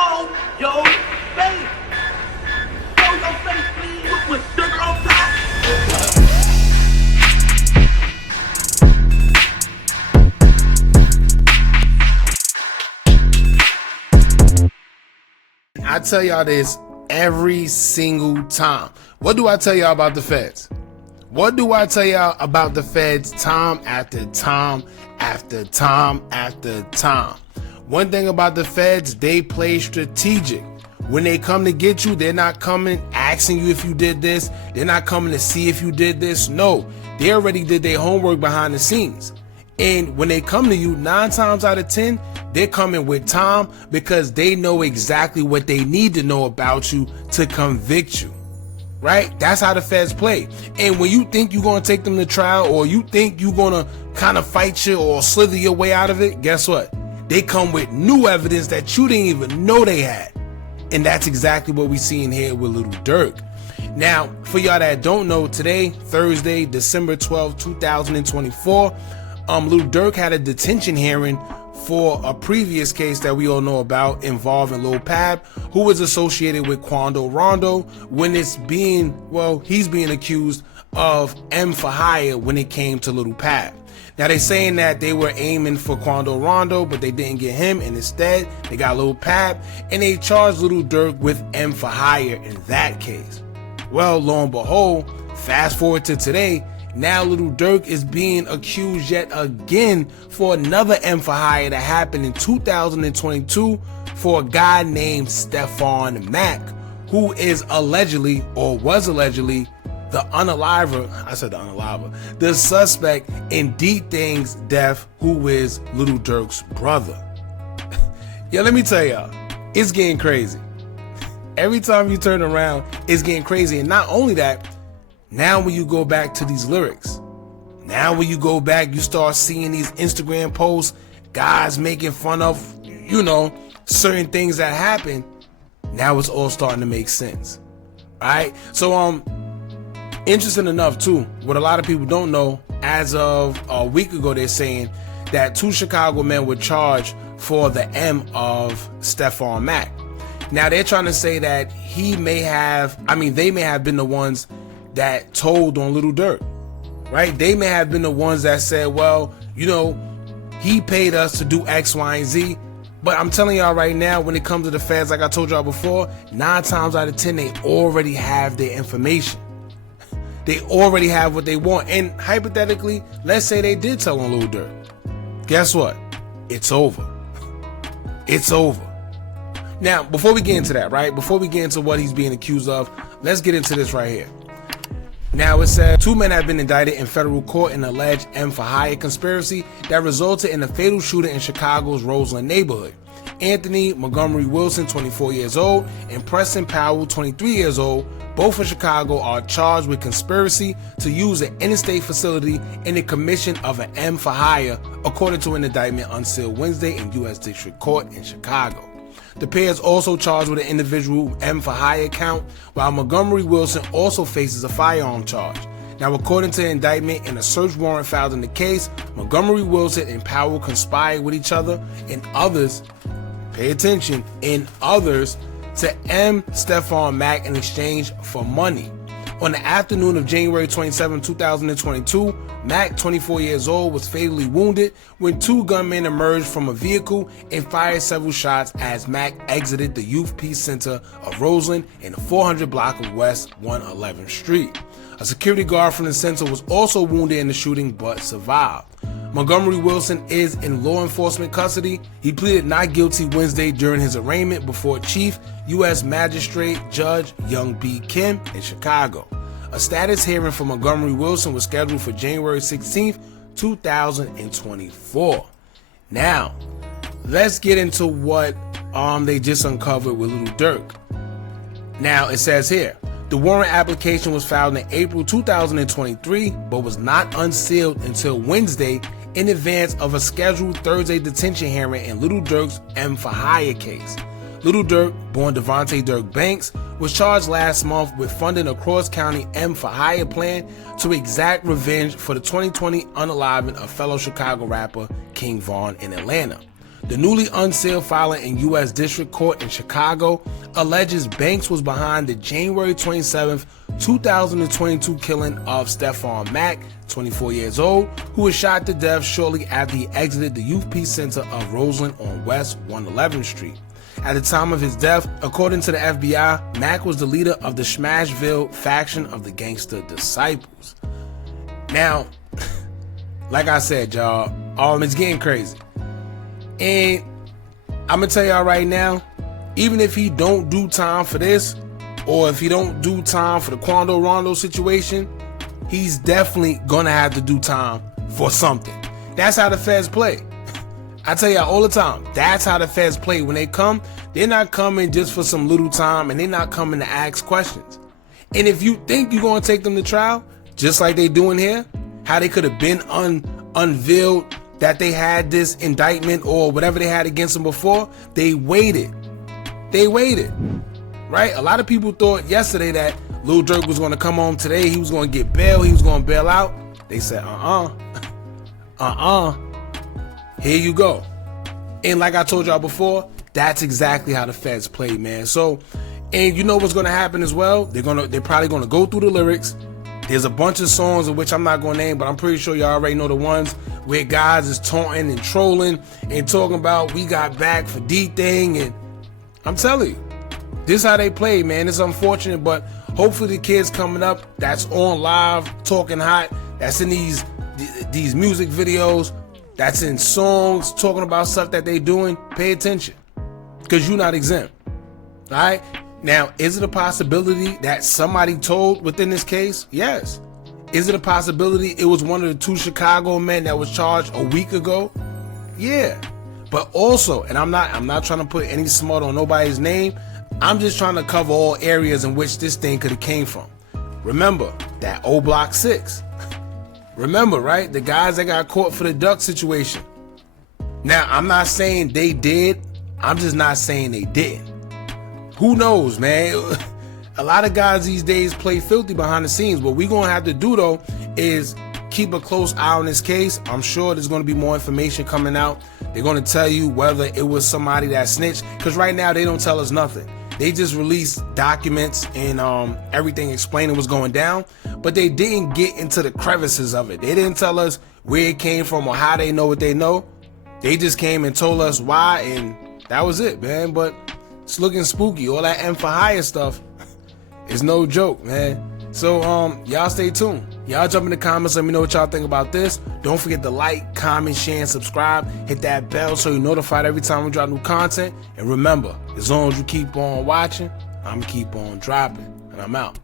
show your face. Show your face, please. With Durk on top. I tell y'all this every single time. What do I tell y'all about the feds? What do I tell y'all about the feds time after time after time after time? One thing about the feds, they play strategic. When they come to get you, they're not coming asking you if you did this. They're not coming to see if you did this. No, they already did their homework behind the scenes. And when they come to you, 9 times out of 10, they're coming with time because they know exactly what they need to know about you to convict you, right? That's how the feds play. And when you think you're going to take them to trial, or you think you're going to kind of fight you or slither your way out of it, guess what? They come with new evidence that you didn't even know they had. And that's exactly what we're seeing here with Lil Durk. Now, for y'all that don't know, today, Thursday, December 12, 2024, Lil Durk had a detention hearing for a previous case that we all know about involving Lil Pab, who was associated with Quando Rondo when he's being accused of M for hire when it came to Lil Pab. Now they're saying that they were aiming for Quando Rondo, but they didn't get him, and instead they got Lil Pab, and they charged Lil Durk with M for hire in that case. Well, lo and behold, fast forward to today, now Lil Durk is being accused yet again for another M for hire that happened in 2022 for a guy named Stephon Mack, who is allegedly, or was allegedly, the suspect in D Thing's death, who is Lil Durk's brother. Yeah, let me tell y'all, it's getting crazy. Every time you turn around, it's getting crazy. And not only that, now when you go back to these lyrics, now when you go back, you start seeing these Instagram posts, guys making fun of, certain things that happen. Now it's all starting to make sense. All right? So, interesting enough too, what a lot of people don't know, as of a week ago, they're saying that 2 Chicago men were charged for the M of Stephon Mack. Now they're trying to say that they may have been the ones that told on Lil Durk, right? They may have been the ones that said, well, he paid us to do X, Y, and Z. But I'm telling y'all right now, when it comes to the feds, like I told y'all before, 9 times out of 10, they already have their information. They already have what they want. And hypothetically, let's say they did tell on Lil Durk. Guess what? It's over. It's over. Now, before we get into that, right? Before we get into what he's being accused of, let's get into this right here. Now, it says 2 men have been indicted in federal court in alleged M for hire conspiracy that resulted in a fatal shooting in Chicago's Roseland neighborhood. Anthony Montgomery Wilson, 24 years old, and Preston Powell, 23 years old, both in Chicago, are charged with conspiracy to use an interstate facility in the commission of an M for hire, according to an indictment unsealed Wednesday in U.S. District Court in Chicago. The pair is also charged with an individual M for hire count, while Montgomery Wilson also faces a firearm charge. Now, according to the indictment and a search warrant filed in the case, Montgomery Wilson and Powell conspired with each other and others, pay attention, and others to M Stephon Mack in exchange for money. On the afternoon of January 27, 2022, Mack, 24 years old, was fatally wounded when 2 gunmen emerged from a vehicle and fired several shots as Mack exited the Youth Peace Center of Roseland in the 400 block of West 111th Street. A security guard from the center was also wounded in the shooting but survived. Montgomery Wilson is in law enforcement custody. He pleaded not guilty Wednesday during his arraignment before Chief U.S. Magistrate Judge Young B. Kim in Chicago. A status hearing for Montgomery Wilson was scheduled for January 16, 2024. Now, let's get into what they just uncovered with Lil Durk. Now, it says here, the warrant application was filed in April 2023, but was not unsealed until Wednesday in advance of a scheduled Thursday detention hearing in Lil Durk's M for hire case. Lil Durk, born Devontae Durk Banks, was charged last month with funding a cross-county M for hire plan to exact revenge for the 2020 unaliving of fellow Chicago rapper King Von in Atlanta. The newly unsealed filing in U.S. District Court in Chicago alleges Banks was behind the January 27th, 2022 killing of Stephon Mack, 24 years old, who was shot to death shortly after he exited the Youth Peace Center of Roseland on West 111th Street. At the time of his death, according to the FBI, Mack was the leader of the Smashville faction of the Gangster Disciples. Now, like I said, y'all, it's getting crazy. And I'm gonna tell y'all right now, even if he don't do time for this, or if he don't do time for the Quando Rondo situation, he's definitely gonna have to do time for something. That's how the feds play. I tell y'all all the time, that's how the feds play. When they come, they're not coming just for some little time, and they're not coming to ask questions. And if you think you're gonna take them to trial, just like they doing here, how they could have been unveiled that they had this indictment or whatever they had against them before, they waited. Right? A lot of people thought yesterday that Lil Durk was going to come home today, he was going to get bail, he was going to bail out. They said, here you go. And like I told y'all before, that's exactly how the feds play, man. So, and you know what's going to happen as well? They're probably going to go through the lyrics. There's a bunch of songs of which I'm not going to name, but I'm pretty sure y'all already know the ones where guys is taunting and trolling and talking about we got back for D-Thing. And I'm telling you, this is how they play, man. It's unfortunate, but hopefully the kids coming up that's on live, talking hot, that's in these music videos, that's in songs, talking about stuff that they doing, pay attention, because you're not exempt. All right? Now, is it a possibility that somebody told within this case? Yes. Is it a possibility it was one of the two Chicago men that was charged a week ago? Yeah. But also, and I'm not trying to put any smut on nobody's name, I'm just trying to cover all areas in which this thing could have came from. Remember that Oblock 6. Remember, right? The guys that got caught for the duck situation. Now, I'm not saying they did. I'm just not saying they didn't. Who knows, man? A lot of guys these days play filthy behind the scenes. What we're going to have to do, though, is keep a close eye on this case. I'm sure there's going to be more information coming out. They're going to tell you whether it was somebody that snitched. Because right now, they don't tell us nothing. They just released documents and everything explaining what's going down. But they didn't get into the crevices of it. They didn't tell us where it came from or how they know what they know. They just came and told us why, and that was it, man. But it's looking spooky. All that M for hire stuff is no joke, man. So y'all stay tuned. Y'all jump in the comments, let me know what y'all think about this. Don't forget to like, comment, share, and subscribe. Hit that bell so you're notified every time we drop new content. And remember, as long as you keep on watching, I'm gonna keep on dropping. And I'm out.